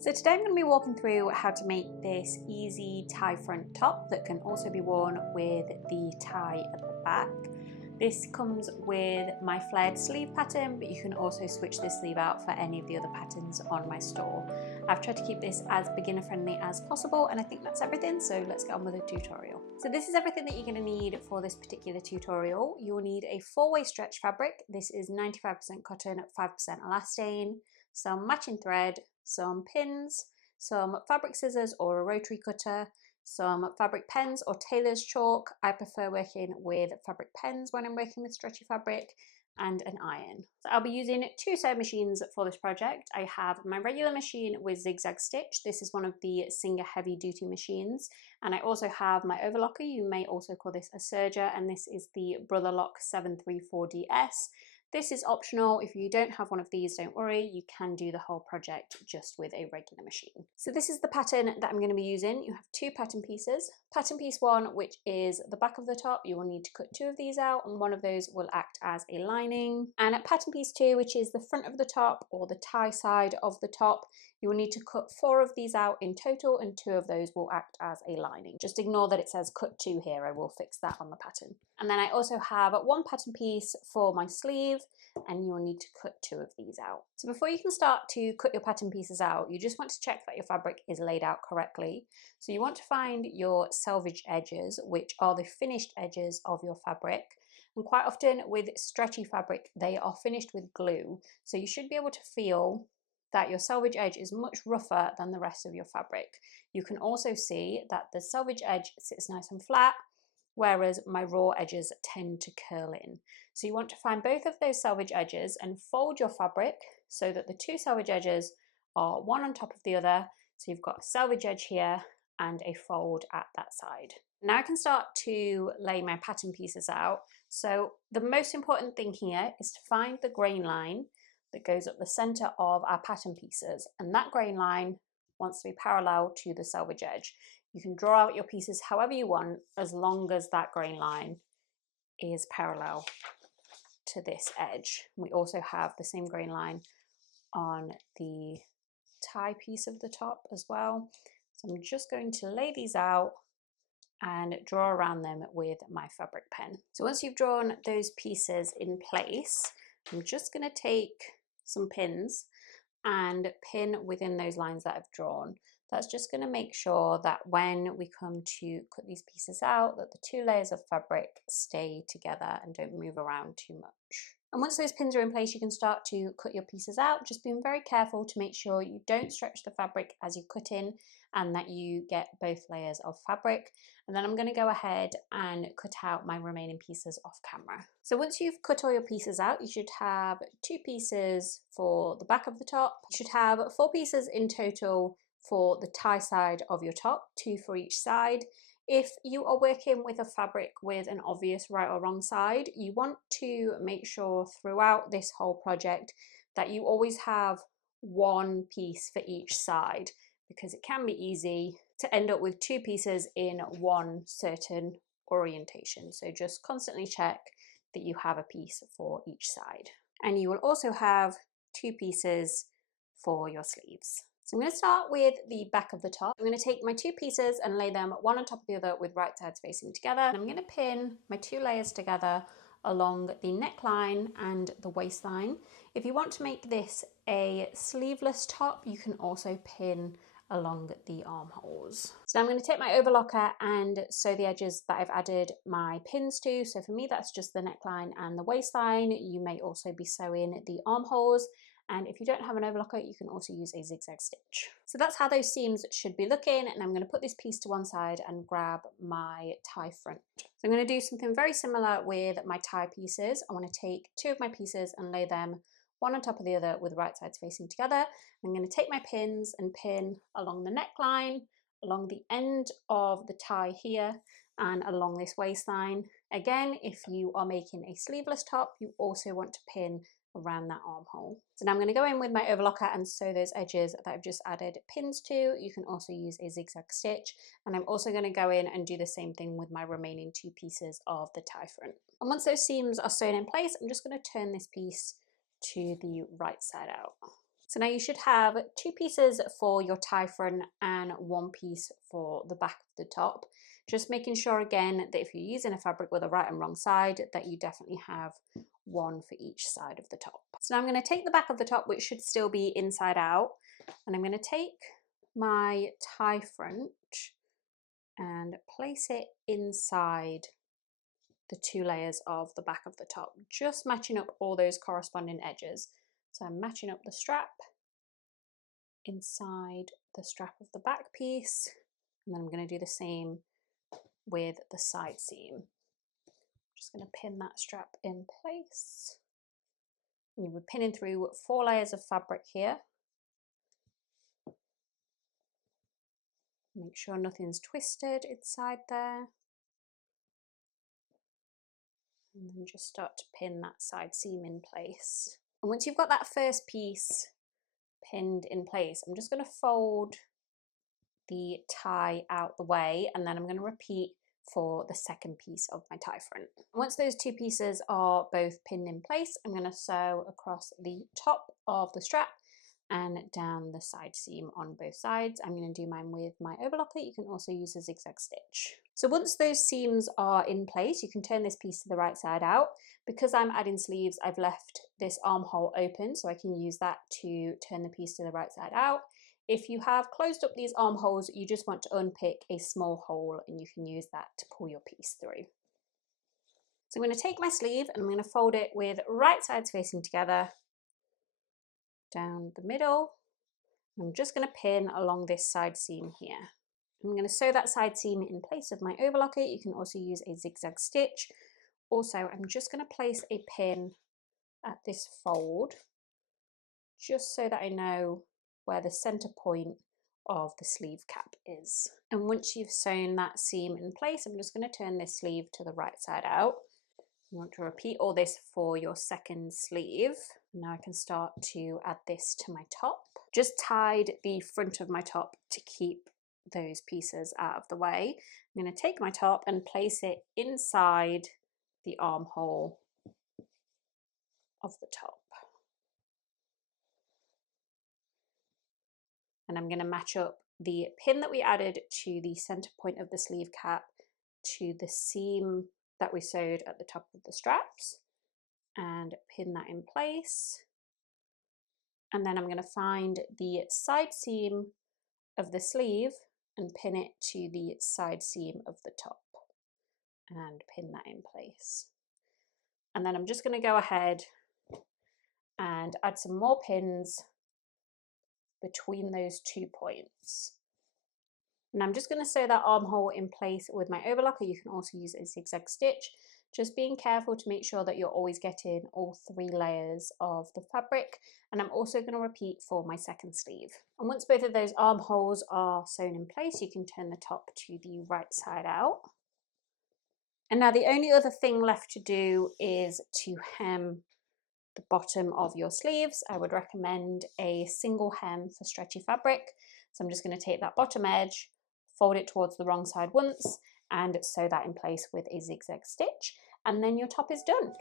So today I'm going to be walking through how to make this easy tie front top that can also be worn with the tie at the back. This comes with my flared sleeve pattern, but you can also switch this sleeve out for any of the other patterns on my store. I've tried to keep this as beginner friendly as possible, and I think that's everything, so let's get on with the tutorial. So this is everything that you're going to need for this particular tutorial. You'll need a 4-way stretch fabric. This is 95% cotton, 5% elastane, some matching thread, some pins, some fabric scissors or a rotary cutter, some fabric pens or tailor's chalk. I prefer working with fabric pens when I'm working with stretchy fabric, and an iron. So I'll be using 2 sewing machines for this project. I have my regular machine with zigzag stitch. This is one of the Singer heavy duty machines, and I also have my overlocker. You may also call this a serger, and this is the Brotherlock 734DS. This is optional. If you don't have one of these, don't worry, you can do the whole project just with a regular machine. So this is the pattern that I'm going to be using. You have 2 pattern pieces. Pattern piece 1, which is the back of the top, you will need to cut 2 of these out, and one of those will act as a lining. And at pattern piece 2, which is the front of the top or the tie side of the top, you will need to cut 4 of these out in total, and 2 of those will act as a lining. Just ignore that it says cut 2 here, I will fix that on the pattern. And then I also have 1 pattern piece for my sleeve, and you will need to cut 2 of these out. So before you can start to cut your pattern pieces out, you just want to check that your fabric is laid out correctly. So you want to find your selvage edges, which are the finished edges of your fabric. And quite often with stretchy fabric, they are finished with glue. So you should be able to feel that your selvage edge is much rougher than the rest of your fabric. You can also see that the selvage edge sits nice and flat, whereas my raw edges tend to curl in. So you want to find both of those selvage edges and fold your fabric so that the 2 selvage edges are one on top of the other. So you've got a selvage edge here and a fold at that side. Now I can start to lay my pattern pieces out. So the most important thing here is to find the grain line that goes up the center of our pattern pieces, and that grain line wants to be parallel to the selvage edge. You can draw out your pieces however you want, as long as that grain line is parallel to this edge. We also have the same grain line on the tie piece of the top as well. So I'm just going to lay these out and draw around them with my fabric pen. So once you've drawn those pieces in place, I'm just going to take some pins and pin within those lines that I've drawn. That's just going to make sure that when we come to cut these pieces out, that the 2 layers of fabric stay together and don't move around too much. And once those pins are in place, you can start to cut your pieces out, just being very careful to make sure you don't stretch the fabric as you cut in and that you get both layers of fabric. And then I'm going to go ahead and cut out my remaining pieces off camera. So once you've cut all your pieces out, you should have 2 pieces for the back of the top. You should have 4 pieces in total for the tie side of your top, 2 for each side. If you are working with a fabric with an obvious right or wrong side, you want to make sure throughout this whole project that you always have 1 piece for each side, because it can be easy to end up with 2 pieces in one certain orientation. So just constantly check that you have a piece for each side. And you will also have 2 pieces for your sleeves. So I'm going to start with the back of the top. I'm going to take my 2 pieces and lay them one on top of the other with right sides facing together. And I'm going to pin my 2 layers together along the neckline and the waistline. If you want to make this a sleeveless top, you can also pin along the armholes. So now I'm going to take my overlocker and sew the edges that I've added my pins to. So for me, that's just the neckline and the waistline. You may also be sewing the armholes. And if you don't have an overlocker, you can also use a zigzag stitch. So that's how those seams should be looking. And I'm going to put this piece to one side and grab my tie front. So I'm going to do something very similar with my tie pieces. I want to take 2 of my pieces and lay them one on top of the other with right sides facing together. I'm going to take my pins and pin along the neckline, along the end of the tie here, and along this waistline. Again, if you are making a sleeveless top, you also want to pin around that armhole. So now I'm going to go in with my overlocker and sew those edges that I've just added pins to. You can also use a zigzag stitch, and I'm also going to go in and do the same thing with my remaining 2 pieces of the tie front. And once those seams are sewn in place, I'm just going to turn this piece to the right side out. So now you should have 2 pieces for your tie front and 1 piece for the back of the top. Just making sure again that if you're using a fabric with a right and wrong side, that you definitely have 1 for each side of the top. So now I'm going to take the back of the top, which should still be inside out, and I'm going to take my tie front and place it inside the 2 layers of the back of the top, just matching up all those corresponding edges. So I'm matching up the strap inside the strap of the back piece, and then I'm going to do the same with the side seam. I'm just going to pin that strap in place. And you'll be pinning through 4 layers of fabric here. Make sure nothing's twisted inside there. And then just start to pin that side seam in place. And once you've got that first piece pinned in place, I'm just going to fold the tie out the way, and then I'm going to repeat for the second piece of my tie front. Once those 2 pieces are both pinned in place, I'm going to sew across the top of the strap and down the side seam on both sides. I'm going to do mine with my overlocker. You can also use a zigzag stitch. So once those seams are in place, you can turn this piece to the right side out. Because I'm adding sleeves, I've left this armhole open so I can use that to turn the piece to the right side out. If you have closed up these armholes, you just want to unpick a small hole and you can use that to pull your piece through. So I'm going to take my sleeve and I'm going to fold it with right sides facing together down the middle. I'm just going to pin along this side seam here. I'm going to sew that side seam in place with my overlocker. You can also use a zigzag stitch. Also, I'm just going to place a pin at this fold just so that I know where the center point of the sleeve cap is. And once you've sewn that seam in place, I'm just going to turn this sleeve to the right side out. You want to repeat all this for your second sleeve. Now I can start to add this to my top. Just tied the front of my top to keep those pieces out of the way. I'm going to take my top and place it inside the armhole of the top. And I'm going to match up the pin that we added to the center point of the sleeve cap to the seam that we sewed at the top of the straps and pin that in place. And then I'm going to find the side seam of the sleeve and pin it to the side seam of the top and pin that in place. And then I'm just going to go ahead and add some more pins between those 2 points. And I'm just going to sew that armhole in place with my overlocker. You can also use a zigzag stitch. Just being careful to make sure that you're always getting all 3 layers of the fabric. And I'm also going to repeat for my second sleeve. And once both of those armholes are sewn in place, you can turn the top to the right side out. And now the only other thing left to do is to hem the bottom of your sleeves. I would recommend a single hem for stretchy fabric. So I'm just going to take that bottom edge, fold it towards the wrong side once, and sew that in place with a zigzag stitch, and then your top is done.